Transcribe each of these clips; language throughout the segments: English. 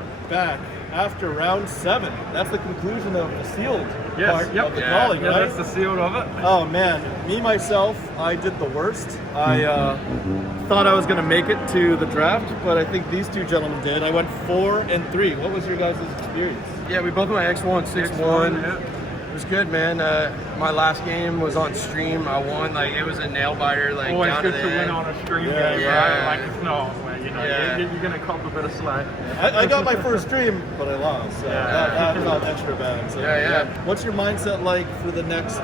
are back after round 7. That's the conclusion of the sealed part of the calling, right? That's the sealed of it. Oh man, me myself, I did the worst. I thought I was going to make it to the draft, but I think these two gentlemen did. I went 4-3. What was your guys' experience? Yeah, we both went X1, 6-1. Yeah. It was good, man. My last game was on stream. I won. Like, it was a nail biter. Like, Always down good to to the win end. on a stream game, Yeah. right? Like, it's not, well, you know, you're going to cop a bit of slack. I got my first stream, but I lost. So that felt extra bad. So, What's your mindset like for the next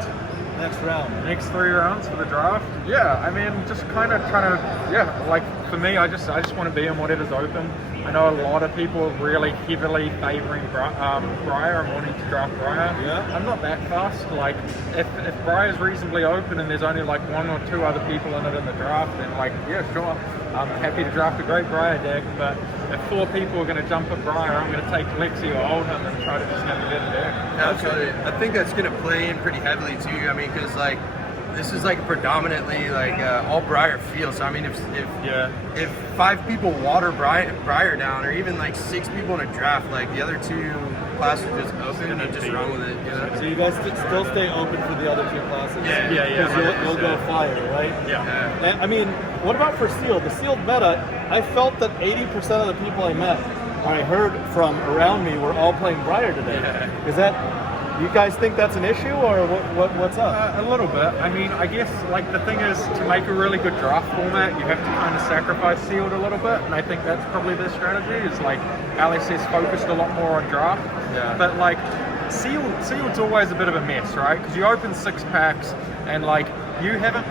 round? Next 3 rounds for the draft? Yeah, I mean, just kind of trying to, like, for me, I just want to be in whatever's open. I know a lot of people are really heavily favouring Briar and wanting to draft Briar. Yeah. I'm not that fast. Like, if Briar's reasonably open and there's only like 1 or 2 other people in it in the draft, then like, yeah, sure, I'm happy to draft a great Briar deck. But if 4 people are going to jump at Briar, I'm going to take Lexi or Oldham and try to just have a better deck. Absolutely. I think that's going to play in pretty heavily too. I mean, because like, this is like predominantly like all Briar field. So I mean, if 5 people water Briar down, or even like 6 people in a draft, like the other 2 classes are just open and just run with it. You know? So you guys still stay open for the other 2 classes? Yeah. Because you'll go fire, right? Yeah. And, I mean, what about for sealed? The sealed meta, I felt that 80% of the people I met, or I heard from around me, were all playing Briar today. Yeah. Is that? You guys think that's an issue, or what's up? A little bit. I mean, I guess like the thing is, to make a really good draft format, you have to kind of sacrifice sealed a little bit, and I think that's probably their strategy. Is like LSS focused a lot more on draft, but like sealed's always a bit of a mess, right? Because you open 6 packs, and like you haven't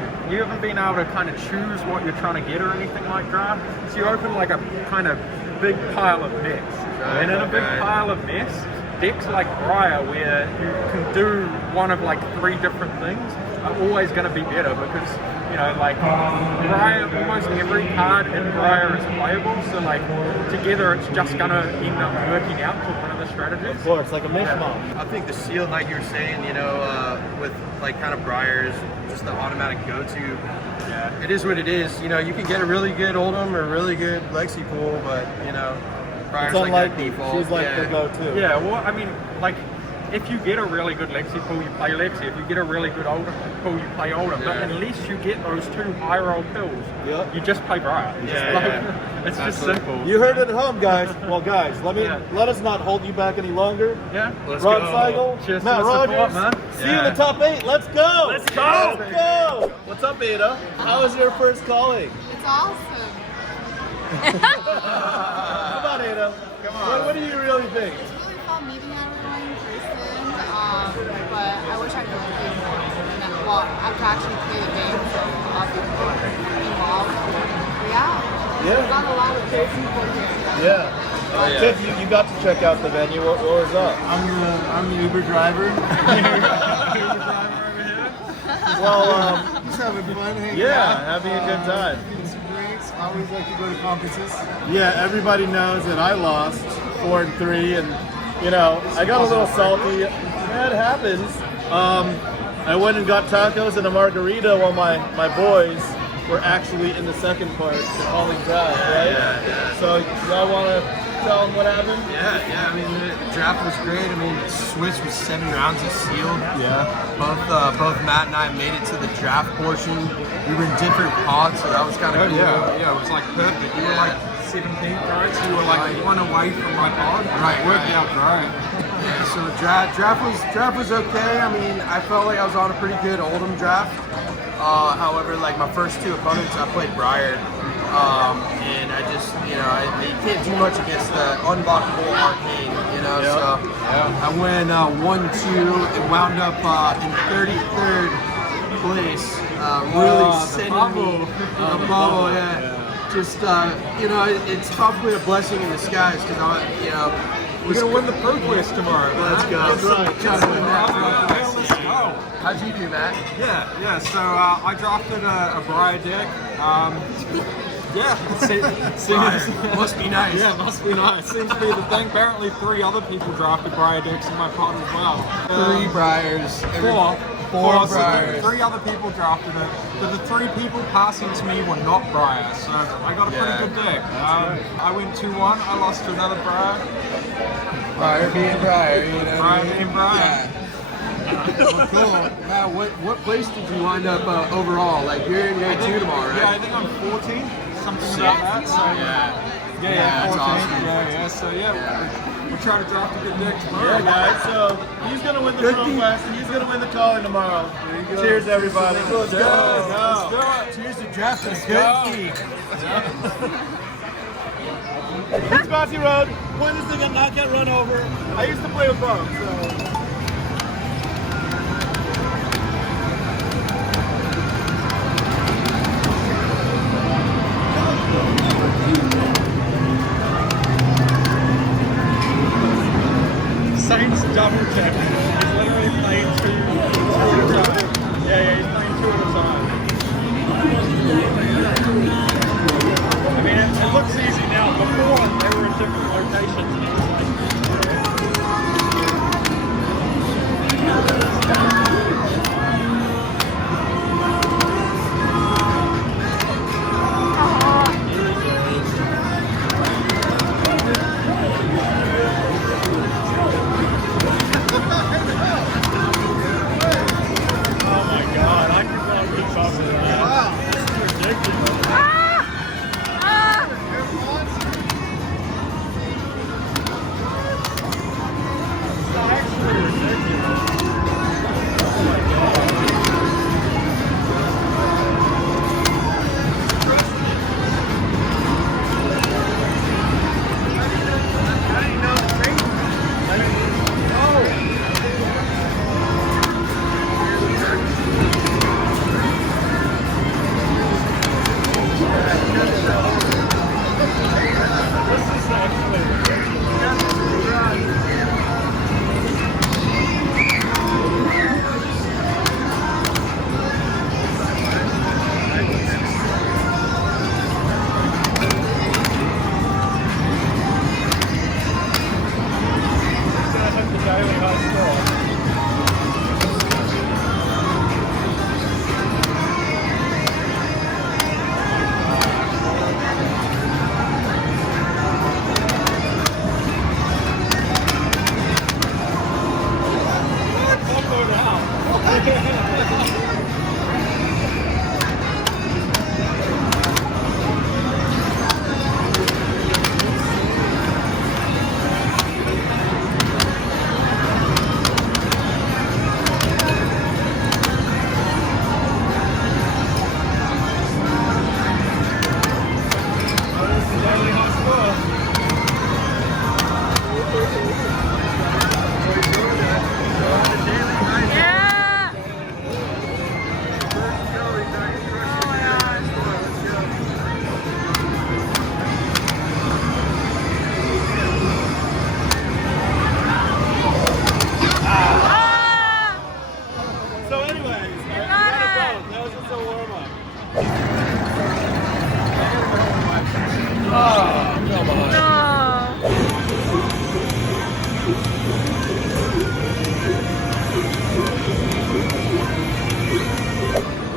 been able to kind of choose what you're trying to get or anything like draft. So you open like a kind of big pile of mess, and in a big pile of mess, decks like Briar, where you can do one of like 3 different things, are always going to be better because, you know, like Briar, almost every card in Briar is playable, so like together it's just going to end up working out for one of the strategies. Of course, like a mishmash. I think the sealed, like you're saying, you know, with like kind of Briar is just the automatic go-to. Yeah. It is what it is. You know, you can get a really good Oldham or a really good Lexi pool, but you know, Briar's It's like unlikely. that default. She's like the go-to. Yeah, well, I mean, like, if you get a really good Lexi pool, you play Lexi. If you get a really good Oldham pool, you play Oldham. But unless you get those 2 high roll pills, you just play Briar. It's just simple. You heard it at home, guys. Well, guys, let us not hold you back any longer. Yeah. Let's Rod go. Seigel, Cheers Matt to the support, Rogers. man. See you in the top 8. Let's go. Let's go. Let's go. What's up, Ada? How was your first calling? It's awesome. Come on, Ada. Come on. What do you really think? It's really fun meeting everyone in person, but I wish I could play more. Well, I could actually play the game, so I'll be involved. But yeah, we've got a lot of cool people here. Yeah. Tiff, you got to check out the venue. What was up? I'm the Uber driver. Well, Just having fun, hanging yeah, out. having a good time. Getting some drinks. I always like to go to conferences. Yeah, everybody knows that I lost 4-3, and you know I got a little salty. Yeah, it happens. I went and got tacos and a margarita while my boys were actually in the second part, the calling draft, right? Yeah. So y'all want to tell them what happened? Yeah. I mean, the draft was great. I mean, Swiss was 7 rounds of sealed. Yeah. Both Matt and I made it to the draft portion. We were in different pods, so that was kind of cool. Yeah, it was like perfect. You were like 17th, right? So you were like 1 away from my pod. Right, Worked out great. Yeah, so the draft was okay. I mean, I felt like I was on a pretty good Oldham draft. However, like my first 2 opponents, I played Briar, and I just, you know, you can't do much against the unblockable arcane, you know. So I went 1-2 and wound up in 33rd place. Really sending me the bubble, Just, you know, it's probably a blessing in disguise because I, you know. We're gonna win the Pro Quest tomorrow. Let's go. That's right. Try to win that Pro Quest. Let's go. How'd you do, Matt? Yeah. So I drafted a Briar deck. Must be nice. Yeah, must be nice. Seems to be the thing. Apparently, 3 other people drafted Briar decks in my pod as well. 3 Briars. For so Briar. 3 other people drafted it, but the 3 people passing to me were not Briar, so I got a pretty good deck. I went 2-1, I lost to another Briar. Briar being Briar, you know. Briar being Briar. Well, cool. Now, what place did you wind up overall? Like, you're in day 2 tomorrow, right? Yeah, I think I'm 14, something about that. So yeah, 14. That's awesome. We're trying to draft a good deck tomorrow. Yeah, guys. So he's gonna win the Pro Quest, and he's gonna win the calling tomorrow. Cheers, everybody. Let's go. Let's do it. Cheers to drafting a good team. It's Bossy Road. Point this thing at Knockout Run Over. I used to play with Bob, so. Saints double check. He's literally playing 2 at a time. Yeah, he's playing 2 at a time. I mean, it looks easy now. Before, they were in different locations. And it was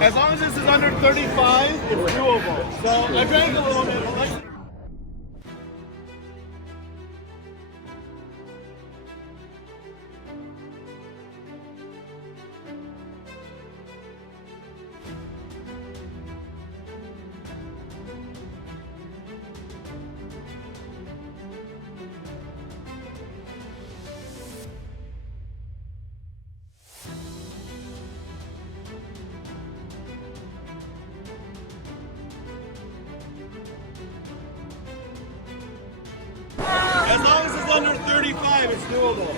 As long as this is under 35, it's doable. So I drank a little bit. As long as it's under 35, it's doable.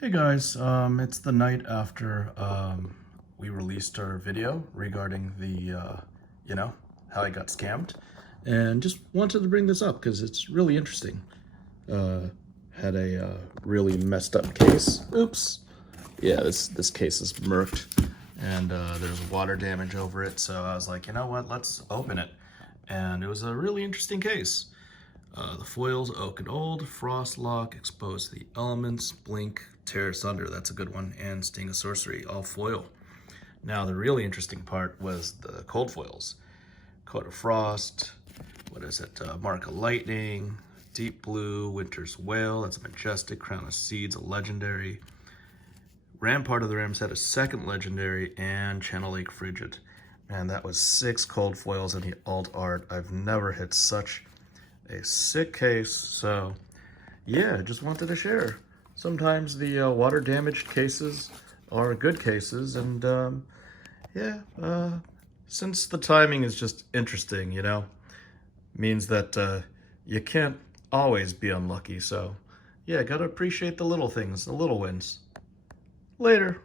Hey guys, it's the night after we released our video regarding the, how I got scammed, and just wanted to bring this up because it's really interesting. Had a really messed up case. Oops. Yeah, this case is murked, and there's water damage over it. So I was like, you know what? Let's open it. And it was a really interesting case. The foils, oak and old, frost lock, expose the elements, blink, tear asunder. That's a good one. And sting of sorcery, all foil. Now the really interesting part was the cold foils. Coat of frost. What is it? Mark of lightning. Deep blue, winter's wail. That's a majestic. Crown of seeds, a legendary. Rampart of the Rams had a second legendary, and Channel Lake Frigid. Man, that was 6 cold foils in the alt art. I've never hit such a sick case. So yeah, just wanted to share. Sometimes the water damaged cases are good cases, and since the timing is just interesting, you know, means that you can't always be unlucky. So yeah, gotta appreciate the little things, the little wins. Later.